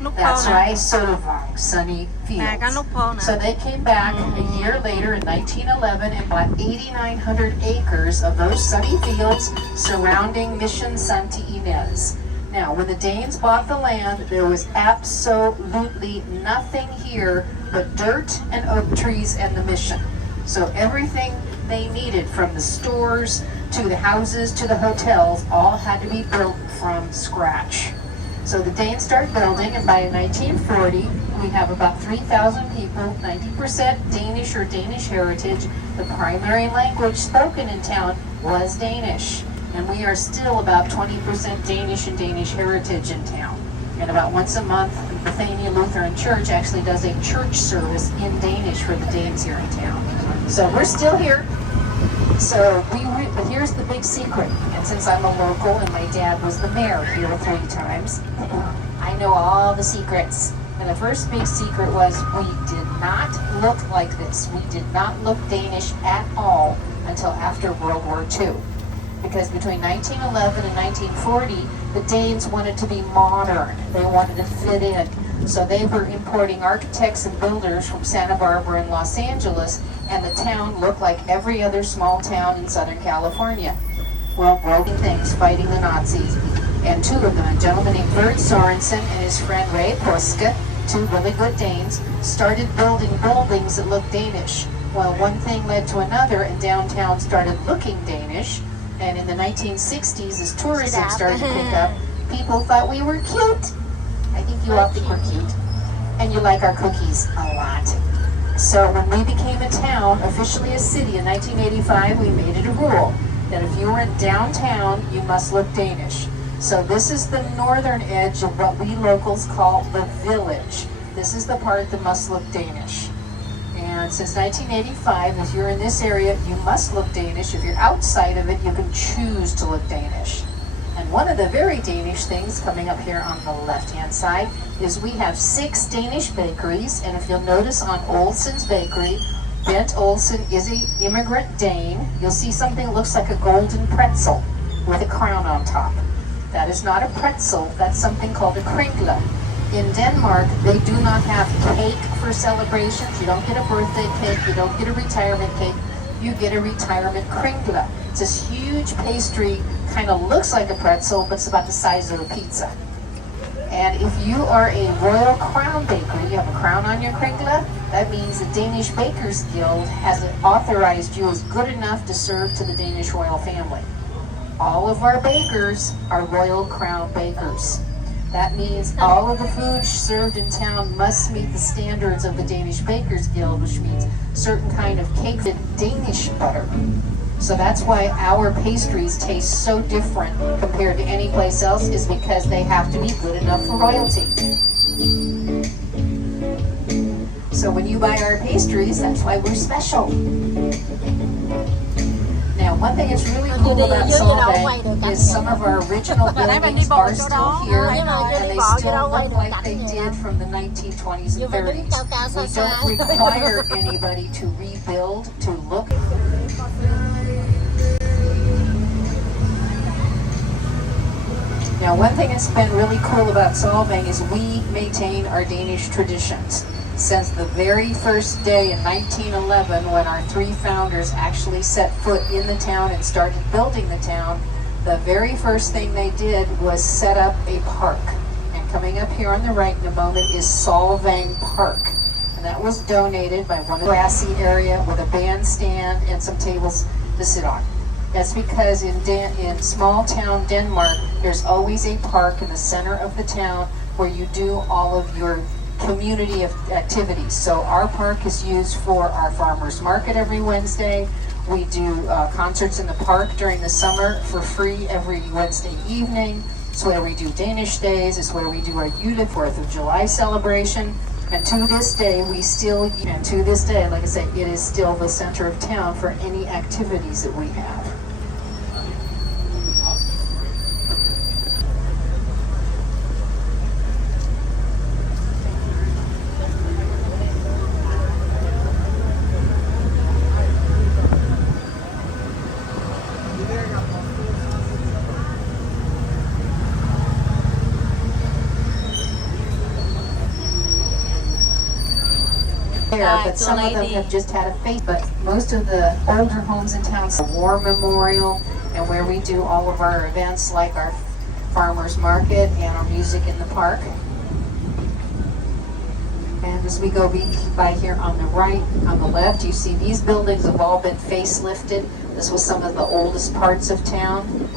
That's right, Solvang, sunny fields. So they came back a year later in 1911 and bought 8,900 acres of those sunny fields surrounding Mission Santa Ynez. Now, when the Danes bought the land, there was absolutely nothing here but dirt and oak trees and the mission. So everything they needed, from the stores to the houses to the hotels, all had to be built from scratch. So the Danes started building, and by 1940, we have about 3,000 people, 90% Danish or Danish heritage. The primary language spoken in town was Danish. And we are still about 20% Danish and Danish heritage in town. And about once a month, Bethania Lutheran Church actually does a church service in Danish for the Danes here in town. So we're still here. So but here's the big secret. And since I'm a local and my dad was the mayor here 3 times, I know all the secrets. And the first big secret was we did not look like this. We did not look Danish at all until after World War II. Because between 1911 and 1940, the Danes wanted to be modern. They wanted to fit in. So they were importing architects and builders from Santa Barbara and Los Angeles, and the town looked like every other small town in Southern California. Well, broken things, fighting the Nazis. And 2 of them, a gentleman named Bert Sorensen and his friend Ray Puska, 2 really good Danes, started building buildings that looked Danish. Well, one thing led to another, and downtown started looking Danish. And in the 1960s, as tourism started to pick up, people thought we were cute. I think you all think we're cute. And you like our cookies a lot. So when we became a town, officially a city in 1985, we made it a rule that if you were in downtown, you must look Danish. So this is the northern edge of what we locals call the village. This is the part that must look Danish. And since 1985, if you're in this area, you must look Danish. If you're outside of it, you can choose to look Danish. And one of the very Danish things coming up here on the left-hand side is we have 6 Danish bakeries. And if you'll notice on Olsen's Bakery, Bent Olsen is an immigrant Dane. You'll see something that looks like a golden pretzel with a crown on top. That is not a pretzel, that's something called a kringle. In Denmark, they do not have cake for celebrations. You don't get a birthday cake, you don't get a retirement cake, you get a retirement kringle. It's this huge pastry, kind of looks like a pretzel, but it's about the size of a pizza. And if you are a Royal Crown baker, you have a crown on your kringle, that means the Danish Bakers Guild has authorized you as good enough to serve to the Danish royal family. All of our bakers are Royal Crown bakers. That means all of the food served in town must meet the standards of the Danish Bakers Guild, which means certain kind of cake with Danish butter. So that's why our pastries taste so different compared to any place else, is because they have to be good enough for royalty. So when you buy our pastries, that's why we're special. Now, one thing that's really cool about Solvang is some of our original buildings are still here, and they still look like they did from the 1920s and 30s. We don't require anybody to rebuild to look. Now, one thing that's been really cool about Solvang is we maintain our Danish traditions. Since the very first day in 1911, when our 3 founders actually set foot in the town and started building the town, the very first thing they did was set up a park. And coming up here on the right in a moment is Solvang Park. And that was donated by one of the grassy area with a bandstand and some tables to sit on. That's because in small town Denmark, there's always a park in the center of the town where you do all of your community activities. So our park is used for our farmers market every Wednesday. We do concerts in the park during the summer for free every Wednesday evening. It's where we do Danish Days. It's where we do our Jule 4th of July celebration. And to this day, like I say, it is still the center of town for any activities that we have. there, but some of them have just had a face. But most of the older homes in town, the War Memorial, and where we do all of our events like our farmers market and our music in the park. And as we go by here on the right, on the left, you see these buildings have all been facelifted. This was some of the oldest parts of town,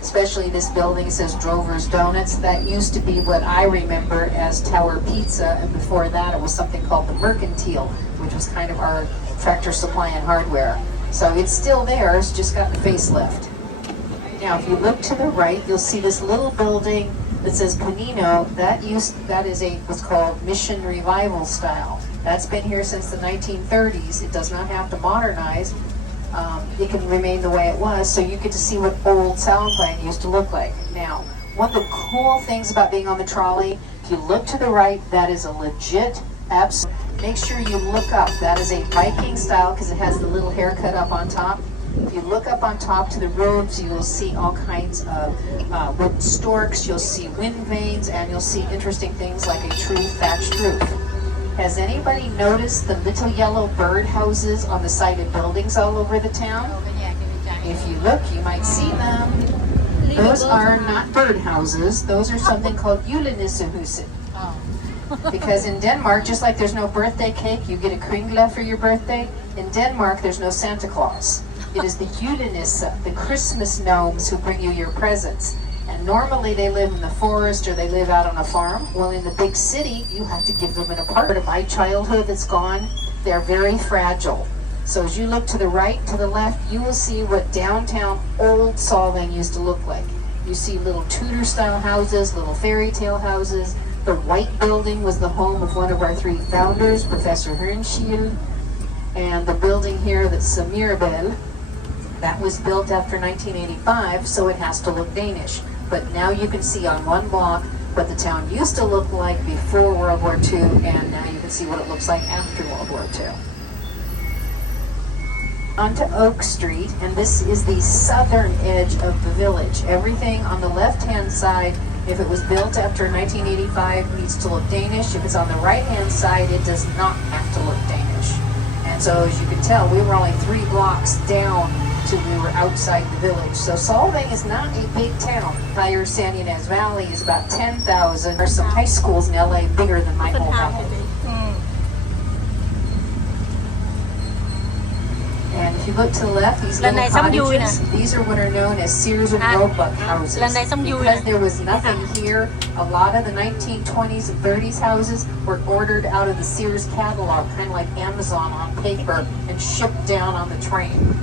especially this building says Drover's Donuts. That used to be what I remember as Tower Pizza, and before that it was something called the Mercantile, which was kind of our Tractor Supply and Hardware. So it's still there, it's just got the facelift. Now if you look to the right, you'll see this little building that says Panino. That is what's called Mission Revival style. That's been here since the 1930s. It does not have to modernize. It can remain the way it was, so you get to see what old Solvang used to look like. Now, one of the cool things about being on the trolley, if you look to the right, that is a legit absolute. Make sure you look up. That is a Viking style because it has the little haircut up on top. If you look up on top to the roofs, you will see all kinds of wooden storks, you'll see wind vanes, and you'll see interesting things like a true thatched roof. Has anybody noticed the little yellow bird houses on the side of buildings all over the town? If you look, you might see them. Those are not bird houses. Those are something called julenissehuset. Because in Denmark, just like there's no birthday cake, you get a kringle for your birthday. In Denmark, there's no Santa Claus. It is the julenisse, the Christmas gnomes, who bring you your presents. And normally they live in the forest or they live out on a farm. Well, in the big city, you have to give them an apartment. My childhood that's gone, they're very fragile. So as you look to the right, to the left, you will see what downtown old Solvang used to look like. You see little Tudor-style houses, little fairy tale houses. The white building was the home of one of our three founders, Professor Hernschild. And the building here that's Samirabel, that was built after 1985, so it has to look Danish. But now you can see on one block what the town used to look like before World War II, and now you can see what it looks like after World War II. Onto Oak Street, and this is the southern edge of the village. Everything on the left-hand side, if it was built after 1985, needs to look Danish. If it's on the right-hand side, it does not have to look Danish. And so as you can tell, we were only 3 blocks down till we were outside the village. So Solvang is not a big town. Entire San Ynez Valley is about 10,000. There's some high schools in LA bigger than my whole valley. And if you look to the left, these little cottages, these are what are known as Sears and Roebuck houses. Because there was nothing here, a lot of the 1920s and 30s houses were ordered out of the Sears catalog, kind of like Amazon on paper, and shipped down on the train.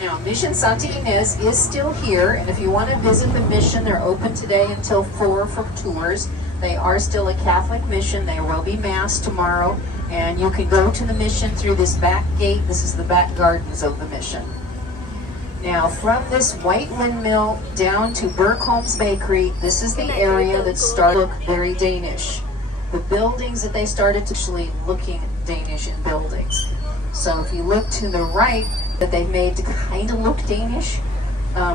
Now, Mission Santa Ynez is still here, and if you want to visit the mission, they're open today until 4 for tours. They are still a Catholic mission. There will be Mass tomorrow, and you can go to the mission through this back gate. This is the back gardens of the mission. Now, from this white windmill down to Bergholm's Bakery, this is the area that started to look very Danish. The buildings that they started to actually looking Danish in buildings. So if you look to the right, that they've made to kind of look Danish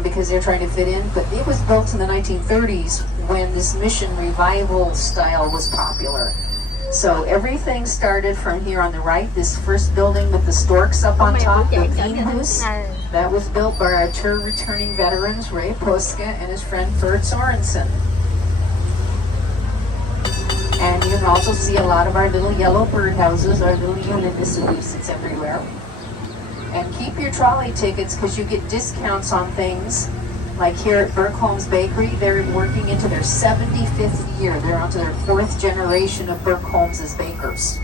because they're trying to fit in, but it was built in the 1930s when this Mission Revival style was popular. So everything started from here on the right, this first building with the storks up on top, the Vinhus. That was built by our tour returning veterans, Ray Poska and his friend Bert Sorensen. And you can also see a lot of our little yellow birdhouses, our little Julenissehuset everywhere. And keep your trolley tickets because you get discounts on things. Like here at Bergholm's Bakery, they're working into their 75th year. They're onto their 4th generation of Bergholm's as bakers.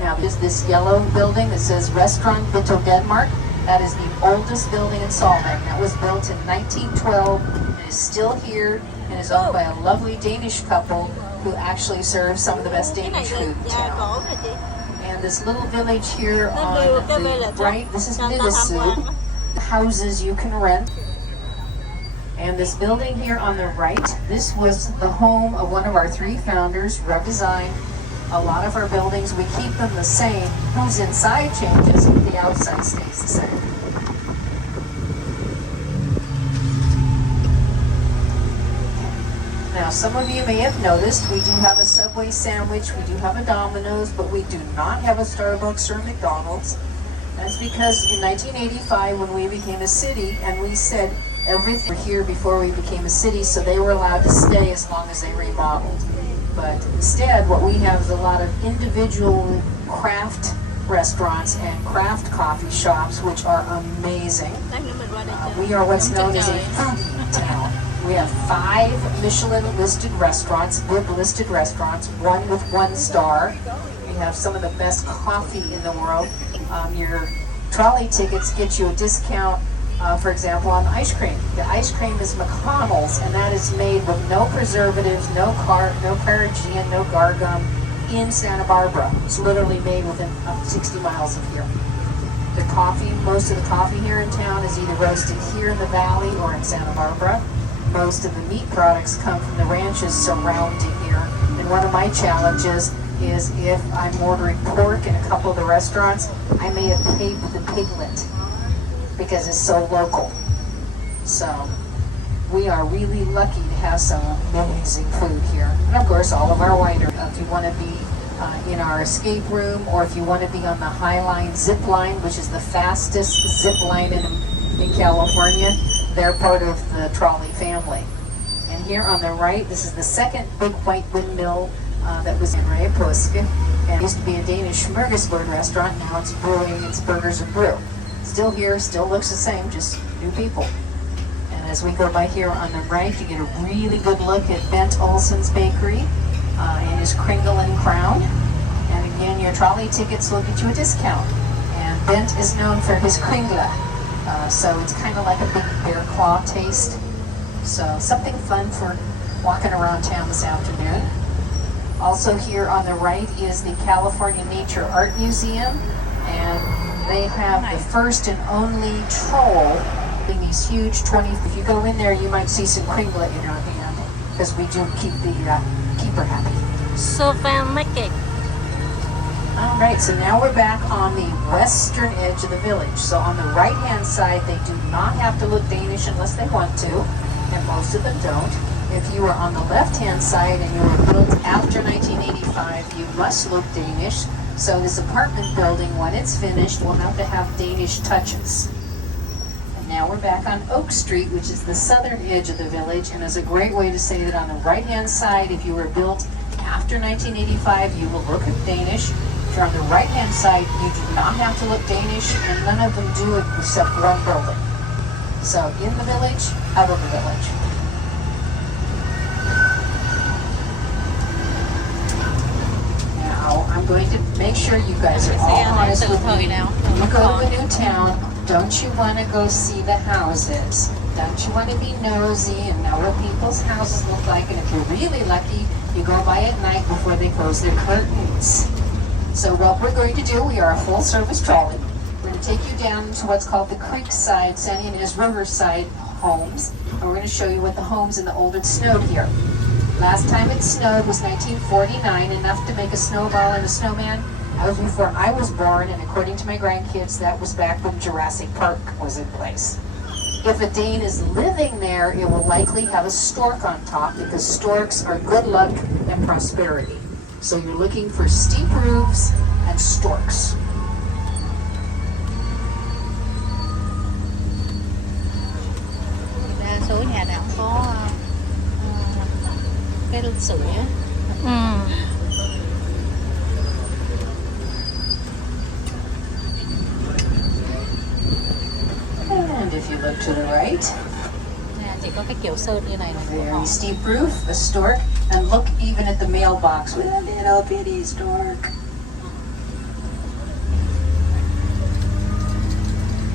Now there's this yellow building that says Restaurant Vitto Denmark. That is the oldest building in Solvang. That was built in 1912 and is still here and is owned by a lovely Danish couple who actually serve some of the best Danish food in town. And this little village here on the right, this is Lillesø, houses you can rent. And this building here on the right, this was the home of one of our 3 founders, redesigned. A lot of our buildings, we keep them the same. Who's inside changes, but the outside stays the same. Now, some of you may have noticed we do have a Subway sandwich, we do have a Domino's, but we do not have a Starbucks or a McDonald's. That's because in 1985, when we became a city, and we said everything here before we became a city, so they were allowed to stay as long as they remodeled. But instead, what we have is a lot of individual craft restaurants and craft coffee shops, which are amazing. We are what's known as a foodie town. We have 5 Michelin-listed restaurants, BIB-listed restaurants, one with 1 star. We have some of the best coffee in the world. Your trolley tickets get you a discount, for example, on ice cream. The ice cream is McConnell's, and that is made with no preservatives, no Claritin, no Gargum, in Santa Barbara. It's literally made within 60 miles of here. The coffee, most of the coffee here in town is either roasted here in the valley or in Santa Barbara. Most of the meat products come from the ranches surrounding here. And one of my challenges is if I'm ordering pork in a couple of the restaurants, I may have paid for the piglet because it's so local. So we are really lucky to have some amazing food here. And of course, all of our wineries. If you want to be in our escape room, or if you want to be on the Highline zip line, which is the fastest zip line in California, they're part of the trolley family. And here on the right, this is the second big white windmill that was in Raeposke. And it used to be a Danish smorgasbord restaurant. Now it's brewing its burgers and brew. Still here, still looks the same, just new people. And as we go by here on the right, you get a really good look at Bent Olsen's Bakery and his Kringle and Crown. And again, your trolley tickets will get you a discount. And Bent is known for his Kringle. So it's kind of like a big bear claw taste. So something fun for walking around town this afternoon. Also here on the right is the California Nature Art Museum. And they have the first and only troll in these huge 20. If you go in there, you might see some Kringle in your hand, because we do keep the keeper happy. Solvang market. All right, so now we're back on the western edge of the village. So on the right-hand side, they do not have to look Danish unless they want to, and most of them don't. If you are on the left-hand side and you were built after 1985, you must look Danish. So this apartment building, when it's finished, will have to have Danish touches. And now we're back on Oak Street, which is the southern edge of the village, and is a great way to say that on the right-hand side, if you were built after 1985, you will look Danish. If you're on the right-hand side, you do not have to look Danish, and none of them do it except one building. So in the village, out of the village. Now, I'm going to make sure you guys are all honest with me. When you go to a new town, don't you want to go see the houses? Don't you want to be nosy and know what people's houses look like? And if you're really lucky, you go by at night before they close their curtains. So what we're going to do, we are a full-service trolley. We're going to take you down to what's called the Creekside, San Ynez Riverside homes. And we're going to show you what the homes in the old it snowed here. Last time it snowed was 1949, enough to make a snowball and a snowman. That was before I was born, and according to my grandkids, that was back when Jurassic Park was in place. If a Dane is living there, it will likely have a stork on top, because storks are good luck and prosperity. So you're looking for steep roofs and storks. Đa số nhà nào có cái sưởi á. And if you look to the right, Chỉ có cái kiểu sơn như này là very steep roof, a stork, and look even at the mailbox with a little bitty stork.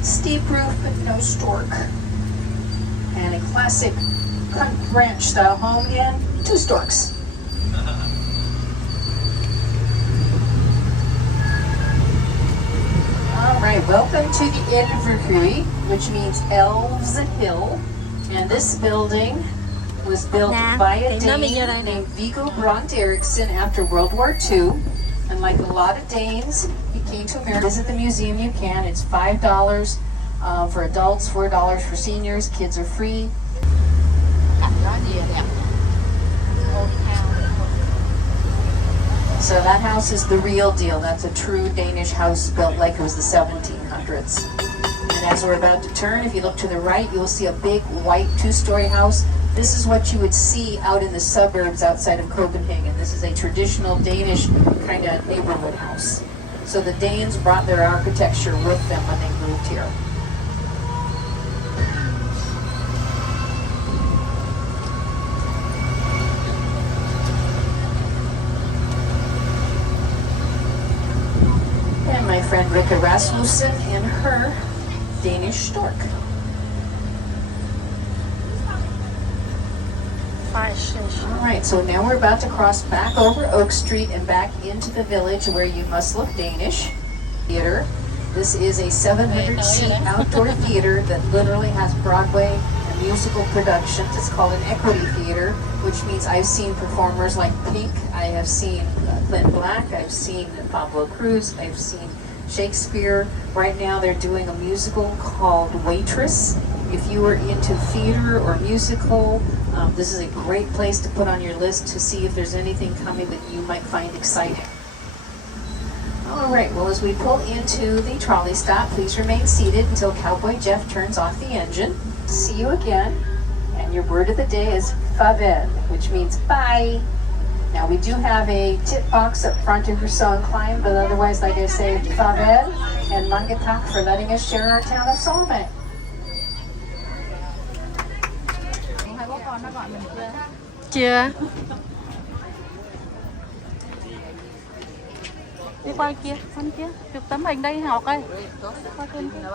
Steep roof but no stork. And a classic ranch style home again, 2 storks. All right, welcome to the Elverkøy, which means Elves Hill. And this building was built by a Dane named Viggo Brandt Eriksson after World War II. And like a lot of Danes, he came to America. Visit the museum, you can. It's $5 for adults, $4 for seniors. Kids are free. cảnh đó gì đẹp. So that house is the real deal. That's a true Danish house built like it was the 1700s. And as we're about to turn, if you look to the right, you will see a big white 2-story house. This is what you would see out in the suburbs outside of Copenhagen. This is a traditional Danish kind of neighborhood house. So the Danes brought their architecture with them when they moved here. And my friend Rika Rasmussen and her Danish stork. All right, so now we're about to cross back over Oak Street and back into the village where you must look Danish. Theater. This is a 700-seat outdoor theater that literally has Broadway and musical productions. It's called an equity theater, which means I've seen performers like Pink, I have seen Clint Black, I've seen Pablo Cruz, I've seen Shakespeare. Right now they're doing a musical called Waitress. If you are into theater or musical, this is a great place to put on your list to see if there's anything coming that you might find exciting. All right, well, as we pull into the trolley stop, please remain seated until Cowboy Jeff turns off the engine. See you again. And your word of the day is farvel, which means bye. Now, we do have a tip box up front if you're so inclined, but otherwise, like I say, farvel and mange tak for letting us share our town of Solvang. Chưa. Đi qua kia, bên kia, chụp tấm hình đây học ơi. Qua bên kia.